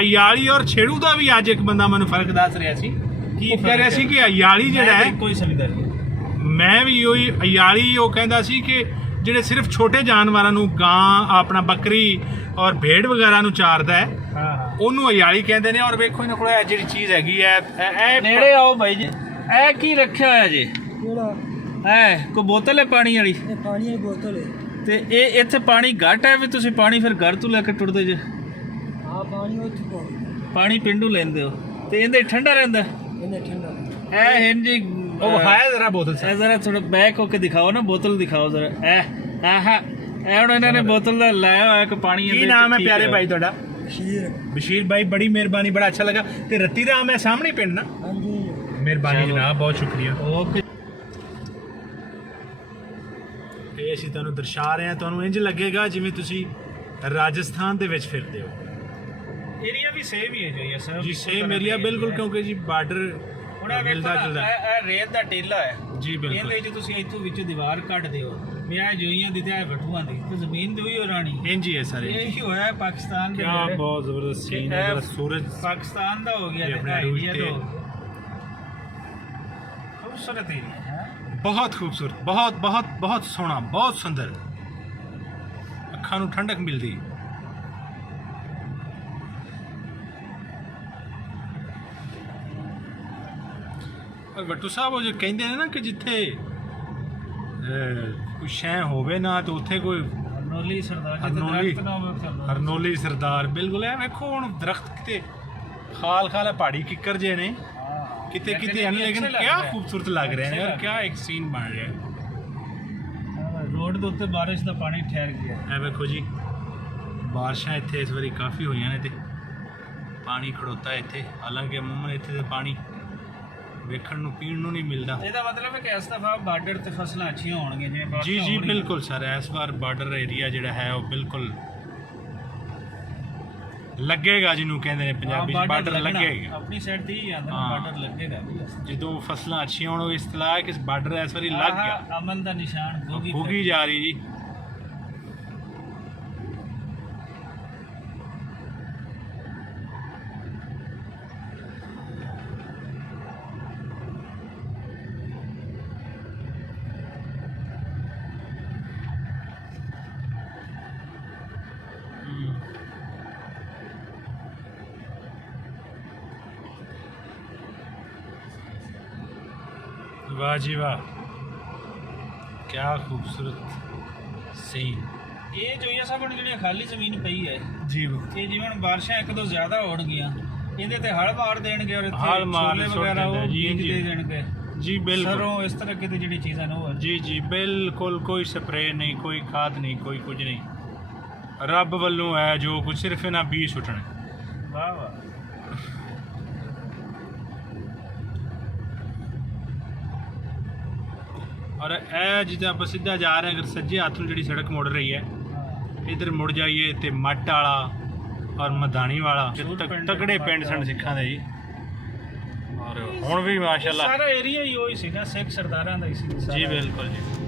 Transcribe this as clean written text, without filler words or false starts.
ਅਯਾਲੀ ਔਰ ਛੇੜੂ ਦਾ ਵੀ ਅੱਜ ਇੱਕ ਬੰਦਾ ਮੈਨੂੰ ਫਰਕ ਦੱਸ ਰਿਹਾ ਸੀ। ਕੀ ਕਹਿ ਰਿਹਾ ਸੀ ਕਿ ਅਯਾਲੀ ਜਿਹੜਾ ਹੈ ਕੋਈ ਸਮਝਦਾਰੀ ਮੈਂ ਵੀ ਉਹੀ ਅਯਾਲੀ ਉਹ ਕਹਿੰਦਾ ਸੀ ਕਿ ਜਿਹੜੇ ਸਿਰਫ ਛੋਟੇ ਜਾਨਵਰਾਂ ਨੂੰ ਗਾਂ ਆਪਣਾ ਬੱਕਰੀ ਔਰ ਭੇਡ ਵਗੈਰਾ ਨੂੰ ਚਾਰਦਾ ਹੈ ਉਹਨੂੰ ਅਯਾਲੀ ਕਹਿੰਦੇ ਨੇ। ਔਰ ਵੇਖੋ ਇਹਨਾਂ ਕੋਲ ਇਹ ਜਿਹੜੀ ਚੀਜ਼ ਹੈਗੀ ਹੈ ਇਹ ਨੇੜੇ ਆਓ ਬਾਈ ਜੀ। ਇਹ ਕੀ ਰੱਖਿਆ ਹੋਇਆ ਜੀ? ਕਿਹੜਾ ਕੋਈ ਬੋਤਲ ਹੈ ਪਾਣੀ ਵਾਲੀ? ਇਹ ਪਾਣੀ ਦੀ ਬੋਤਲ ਹੈ। ਤੇ ਇਹ ਇੱਥੇ ਪਾਣੀ ਘੱਟ ਹੈ ਵੀ ਤੁਸੀਂ ਪਾਣੀ ਫਿਰ ਘਰ ਤੋਂ ਲੈ ਕੇ ਟੁੱਟਦੇ ਜੇ? ਹਾਂ ਪਾਣੀ ਉੱਥੇ ਪਾਣੀ ਪਿੰਡੂ ਲੈਂਦੇ ਹੋ ਤੇ ਇਹਦੇ ਠੰਡਾ ਰਹਿੰਦਾ? ਇਹਨੇ ਠੰਡਾ ਇਹ ਹੈ ਜੀ ਉਹ ਵਿਖਾਇਆ ਜ਼ਰਾ ਬੋਤਲ ਇਹ ਜ਼ਰਾ ਥੋੜਾ ਬੈਕ ਹੋ ਕੇ ਦਿਖਾਓ ਨਾ, ਬੋਤਲ ਦਿਖਾਓ ਜ਼ਰਾ। ਇਹ ਹੁਣ ਇਹਨਾਂ ਨੇ ਬੋਤਲ ਦਾ ਲਾਇਆ ਹੋਇਆ ਕਿ ਪਾਣੀ। ਕੀ ਨਾਮ ਹੈ ਪਿਆਰੇ ਭਾਈ ਤੁਹਾਡਾ? ਬਸ਼ੀਰ। ਬਸ਼ੀਰ ਭਾਈ ਬੜੀ ਮਿਹਰਬਾਨੀ, ਬੜਾ ਅੱਛਾ ਲੱਗਾ। ਤੇ ਰੱਤੀ ਰਾਮ ਹੈ ਸਾਹਮਣੇ ਪਿੰਡ ਨਾ? ਹਾਂਜੀ ਮਿਹਰਬਾਨੀ ਜਨਾਬ, ਬਹੁਤ ਸ਼ੁਕਰੀਆ। ਓਕੇ। ਇਹ ਅਸੀਂ ਤੁਹਾਨੂੰ ਦਰਸਾ ਰਹੇ ਹਾਂ, ਤੁਹਾਨੂੰ ਇੰਜ ਲੱਗੇਗਾ ਜਿਵੇਂ ਤੁਸੀਂ ਰਾਜਸਥਾਨ ਦੇ ਵਿੱਚ ਫਿਰਦੇ ਹੋ। ਏਰੀਆ ਵੀ ਸੇਮ ਹੀ ਹੈ ਜੀ ਸਰ ਜੀ ਸੇਮ ਏਰੀਆ ਬਿਲਕੁਲ, ਕਿਉਂਕਿ ਜੀ ਬਾਰਡਰ ਮਿਲਦਾ ਜੁਲਦਾ ਇਹ ਰੇਤ ਦਾ ਟੇਲਾ ਹੈ ਜੀ ਬਿਲਕੁਲ। ਇਹਦੇ ਵਿੱਚ ਤੁਸੀਂ ਇੱਥੋਂ ਵਿੱਚੋਂ ਦੀਵਾਰ ਕੱਢਦੇ ਹੋ ਵੀ ਇਹ ਜੋਈਆਂ ਦੀ ਤੇ ਇਹ ਬਟੂਆਂ ਦੀ ਤੇ ਜ਼ਮੀਨ ਦੀ ਹੋਈ ਹੋ ਰਾਣੀ। ਇੰਜ ਹੀ ਹੈ ਸਾਰੇ। ਇਹ ਹੀ ਹੋਇਆ ਪਾਕਿਸਤਾਨ ਦੇ ਕਿਆ ਨੇੜੇ। ਬਹੁਤ ਜ਼ਬਰਦਸਤ ਸੀਨ ਹੈ। ਜਰਾ ਸੂਰਜ ਪਾਕਿਸਤਾਨ ਦਾ ਹੋ ਗਿਆ ਇਹ ਤੇ ਆਪਣੇ ਇੰਡੀਆ ਰੂਟ ਦਾ। ਖੂਬਸੂਰਤ ਏਰੀਆ ਹੈ, ਬਹੁਤ ਖੂਬਸੂਰਤ, ਬਹੁਤ ਬਹੁਤ ਬਹੁਤ ਸੋਹਣਾ, ਬਹੁਤ ਸੁੰਦਰ, ਅੱਖਾਂ ਨੂੰ ਠੰਡਕ ਮਿਲਦੀ। ਔਰ ਵੱਟੂ ਸਾਹਿਬ ਉਹ ਜੋ ਕਹਿੰਦੇ ਨੇ ਨਾ ਕਿ ਜਿੱਥੇ ਕੋਈ ਸ਼ੈ ਹੋਵੇ ਨਾ ਤੇ ਉੱਥੇ ਕੋਈ ਹਰਨੋਲੀ ਸਰਦਾਰ ਜੀ ਦਾ ਹਰਨੋਲੀ ਦਰਖਤ ਨਾ ਹੋਵੇ ਫਿਰ ਹਰਨੋਲੀ ਸਰਦਾਰ ਬਿਲਕੁਲ ਹੈ। ਵੇਖੋ ਹੁਣ ਦਰਖਤ ਕਿਤੇ ਖਾਲ ਖਾਲ ਹੈ, ਪਹਾੜੀ ਕਿੱਕਰ ਜੇ ਨੇ ਕਿਤੇ ਕਿਤੇ ਹਨ, ਲੇਕਿਨ ਕਿਆ ਖੂਬਸੂਰਤ ਲੱਗ ਰਹੇ ਨੇ ਯਾਰ, ਕਿਆ ਇੱਕ ਸੀਨ ਬਣ ਰਿਹਾ ਹੈ। ਰੋਡ ਦੇ ਉੱਤੇ ਬਾਰਿਸ਼ ਦਾ ਪਾਣੀ ਠਹਿਰ ਗਿਆ। ਇਹ ਵੇਖੋ ਜੀ ਬਾਰਿਸ਼ਾਂ ਇੱਥੇ ਇਸ ਵਾਰੀ ਕਾਫੀ ਹੋਈਆਂ ਨੇ ਤੇ ਪਾਣੀ ਖੜੋਤਾ ਇੱਥੇ, ਹਾਲਾਂਕਿ ਅਮੂਮਨ ਇੱਥੇ ਤੇ ਪਾਣੀ ਵੇਖਣ ਨੂੰ ਪੀਣ ਨੂੰ ਨਹੀਂ ਮਿਲਦਾ। ਇਹਦਾ ਮਤਲਬ ਹੈ ਕਿ ਇਸ ਦਫਾ ਬਾਰਡਰ ਤੇ ਫਸਲਾਂ ਅੱਛੀਆਂ ਹੋਣਗੀਆਂ ਜਿਵੇਂ ਜੀ ਜੀ ਬਿਲਕੁਲ ਸਰ, ਇਸ ਵਾਰ ਬਾਰਡਰ ਏਰੀਆ ਜਿਹੜਾ ਹੈ ਉਹ ਬਿਲਕੁਲ ਲੱਗੇਗਾ, ਜਿਹਨੂੰ ਕਹਿੰਦੇ ਨੇ ਪੰਜਾਬੀ ਚ ਬਾਰਡਰ ਲੱਗੇਗਾ। ਆਪਣੀ ਸਾਈਡ ਤੇ ਹੀ ਆਂਦਾ ਬਾਰਡਰ ਲੱਗੇਗਾ। ਜਦੋਂ ਫਸਲਾਂ ਅੱਛੀਆਂ ਹੋਣ ਇਸ ਤਲਾਹ ਕਿ ਬਾਰਡਰ ਇਸ ਵਾਰੀ ਲੱਗ ਗਿਆ। ਅਮਨ ਦਾ ਨਿਸ਼ਾਨ ਭੁੱਗੀ ਜਾ ਰਹੀ ਜੀ। वाह जी वाह, क्या खूबसूरत सीन। ਇਹ ਜੋਈਆ ਸਾਹਿਬ ਹੁਣ ਜਿਹੜੀ ਖਾਲੀ ਜ਼ਮੀਨ ਪਈ ਹੈ जी ਇਹ ਜਿਵੇਂ ਹੁਣ ਬਾਰਿਸ਼ਾਂ ਇੱਕ ਦੋ ਜ਼ਿਆਦਾ ਹੋਣਗੀਆਂ ਇਹਦੇ ਤੇ ਹਲ ਮਾਰ ਦੇਣਗੇ ਔਰ ਹਲ ਮਾਰ ਛੋਲੇ ਵਗੈਰਾ ਉਹ ਜੀ ਬੀਜ ਜੀ ਦੇ ਦੇਣਗੇ जी बिल्कुल ਸਰੋਂ ਇਸ ਤਰ੍ਹਾਂ की ਜਿਹੜੀ ਚੀਜ਼ਾਂ ਨੇ ਉਹ जी जी बिल्कुल, कोई स्प्रे नहीं, कोई खाद नहीं, कोई कुछ नहीं, रब वालों है जो कुछ, सिर्फ इन्हें बीज सुट्टने। ਵਾਹ ਵਾਹ। और ਇਹ ਜਿੱਦਾਂ ਆਪਾਂ ਸਿੱਧਾ ਜਾ ਰਹੇ ਹਾਂ, ਅਗਰ ਸੱਜੇ ਹੱਥ ਨੂੰ ਜਿਹੜੀ ਸੜਕ ਮੁੜ ਰਹੀ ਹੈ ਇਧਰ ਮੁੜ ਜਾਈਏ ਤੇ ਮੱਟ ਵਾਲਾ ਔਰ ਮਦਾਨੀ ਵਾਲਾ ਤਕੜੇ ਪਿੰਡ ਸਨ ਸਿੱਖਾਂ ਦੇ ਜੀ। ਔਰ ਹੁਣ ਵੀ ਮਾਸ਼ਾਅੱਲਾ ਸਾਰਾ ਏਰੀਆ ਹੀ ਉਹੀ ਸੀ ਨਾ, ਸਿੱਖ ਸਰਦਾਰਾਂ ਦਾ ਹੀ ਸੀ। ਜੀ ਬਿਲकुल जी।